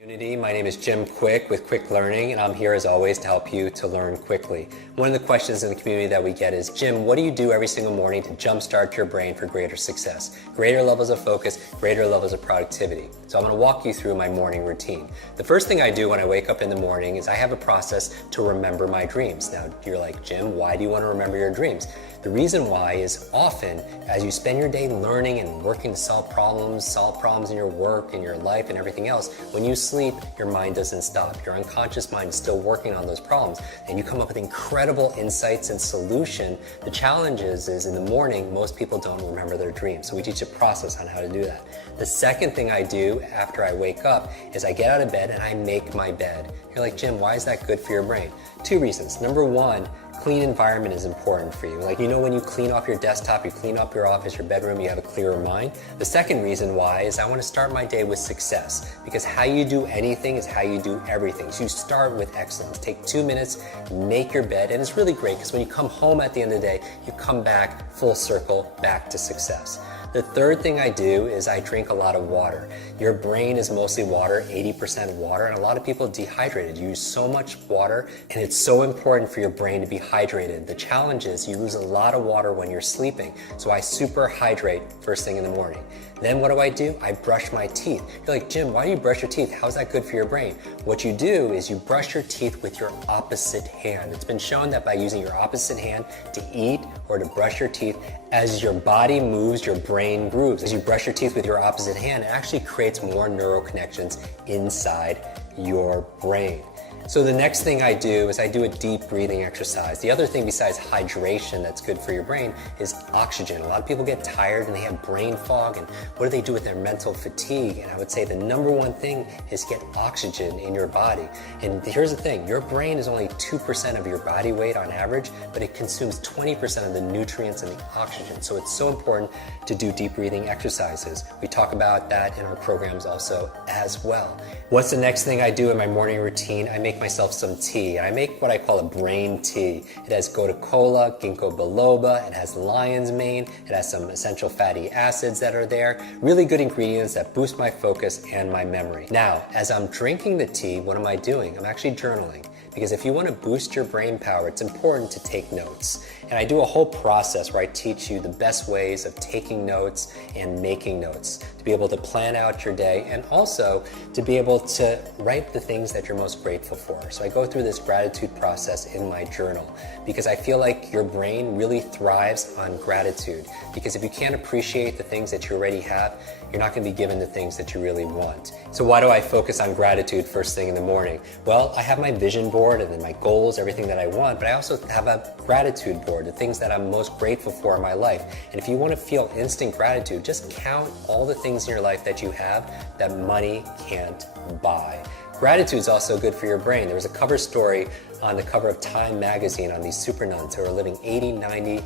Community. My name is Jim Quick with Quick Learning, and I'm here as always to help you to learn quickly. One of the questions in the community that we get is, Jim, what do you do every single morning to jumpstart your brain for greater success, greater levels of focus, greater levels of productivity? So I'm going to walk you through my morning routine. The first thing I do when I wake up in the morning is I have a process to remember my dreams. Now you're like, Jim, why do you want to remember your dreams? The reason why is often as you spend your day learning and working to solve problems in your work, in your life, and everything else, when you sleep, your mind doesn't stop. Your unconscious mind is still working on those problems, and you come up with incredible insights and solution. The challenge is in the morning, most people don't remember their dreams. So we teach a process on how to do that. The second thing I do after I wake up is I get out of bed and I make my bed. You're like, Jim, why is that good for your brain? Two reasons. Number one, clean environment is important for you. Like, you know, when you clean off your desktop, you clean up your office, your bedroom, you have a clearer mind. The second reason why is I want to start my day with success, because how you do anything is how you do everything. So you start with excellence. Take 2 minutes, make your bed, and it's really great because when you come home at the end of the day, you come back full circle back to success. The third thing I do is I drink a lot of water. Your brain is mostly water, 80% water, and a lot of people dehydrated. You use so much water, and it's so important for your brain to be hydrated. The challenge is you lose a lot of water when you're sleeping, so I super hydrate first thing in the morning. Then what do? I brush my teeth. You're like, Jim, why do you brush your teeth? How's that good for your brain? What you do is you brush your teeth with your opposite hand. It's been shown that by using your opposite hand to eat or to brush your teeth, as your body moves, your brain grooves. As you brush your teeth with your opposite hand, it actually creates more neural connections inside your brain. So the next thing I do is I do a deep breathing exercise. The other thing besides hydration that's good for your brain is oxygen. A lot of people get tired and they have brain fog, and what do they do with their mental fatigue? And I would say the number one thing is get oxygen in your body. And here's the thing, your brain is only 2% of your body weight on average, but it consumes 20% of the nutrients and the oxygen. So it's so important to do deep breathing exercises. We talk about that in our programs also as well. What's the next thing I do in my morning routine? I make myself some tea. I make what I call a brain tea. It has gotu kola, ginkgo biloba, it has lion's mane, it has some essential fatty acids that are there. Really good ingredients that boost my focus and my memory. Now, as I'm drinking the tea, what am I doing? I'm actually journaling. Because if you want to boost your brain power, it's important to take notes. And I do a whole process where I teach you the best ways of taking notes and making notes to be able to plan out your day and also to be able to write the things that you're most grateful for. So I go through this gratitude process in my journal because I feel like your brain really thrives on gratitude. Because if you can't appreciate the things that you already have, you're not going to be given the things that you really want. So why do I focus on gratitude first thing in the morning? Well, I have my vision board and then my goals, everything that I want, but I also have a gratitude board, the things that I'm most grateful for in my life. And if you want to feel instant gratitude, just count all the things in your life that you have that money can't buy. Gratitude is also good for your brain. There was a cover story on the cover of Time magazine on these super nuns who are living 80, 90,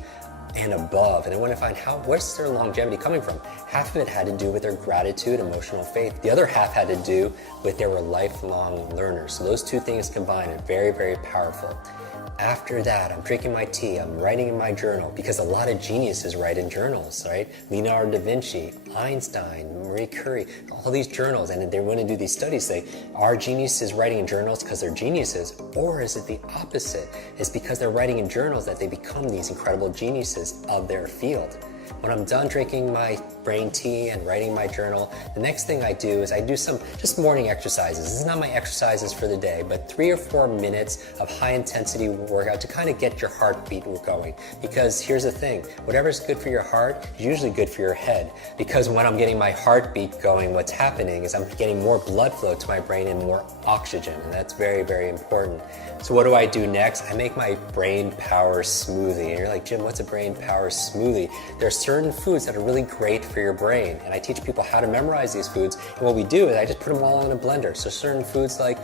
and above, and I want to find where's their longevity coming from. Half of it had to do with their gratitude, emotional faith. The other half had to do with they were lifelong learners. So those two things combined are very, very powerful. After that, I'm drinking my tea, I'm writing in my journal, because a lot of geniuses write in journals, right? Leonardo da Vinci, Einstein, Marie Curie, all these journals, and they want to do these studies, say, are geniuses writing in journals because they're geniuses, or is it the opposite? It's because they're writing in journals that they become these incredible geniuses of their field. When I'm done drinking my brain tea and writing my journal, the next thing I do is I do some just morning exercises. This is not my exercises for the day, but 3 or 4 minutes of high intensity workout to kind of get your heartbeat going. Because here's the thing, whatever's good for your heart is usually good for your head. Because when I'm getting my heartbeat going, what's happening is I'm getting more blood flow to my brain and more oxygen, and that's very, very important. So what do I do next? I make my brain power smoothie. And you're like, Jim, what's a brain power smoothie? There are certain foods that are really great for your brain, and I teach people how to memorize these foods. And what we do is I just put them all in a blender. So certain foods like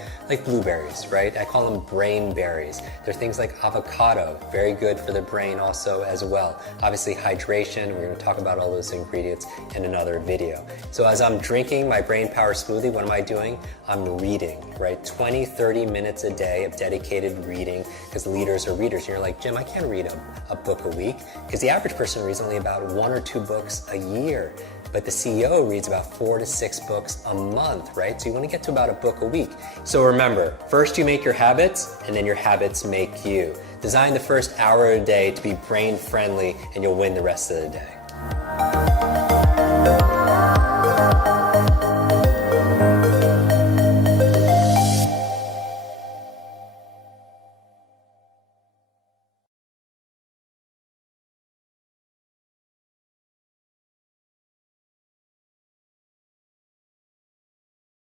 blueberries, right? I call them brain berries. There are things like avocado, very good for the brain also as well. Obviously hydration, we're going to talk about all those ingredients in another video. So as I'm drinking my brain power smoothie, what am I doing? I'm reading, right? 20, 30 minutes a day of dedicated reading, because leaders are readers. And you're like, Jim, I can't read a book a week, because the average person reads only about 1 or 2 books a year. but the CEO reads about 4 to 6 books a month, right? So you want to get to about a book a week. So remember, first you make your habits, and then your habits make you. Design the first hour a day to be brain friendly, and you'll win the rest of the day.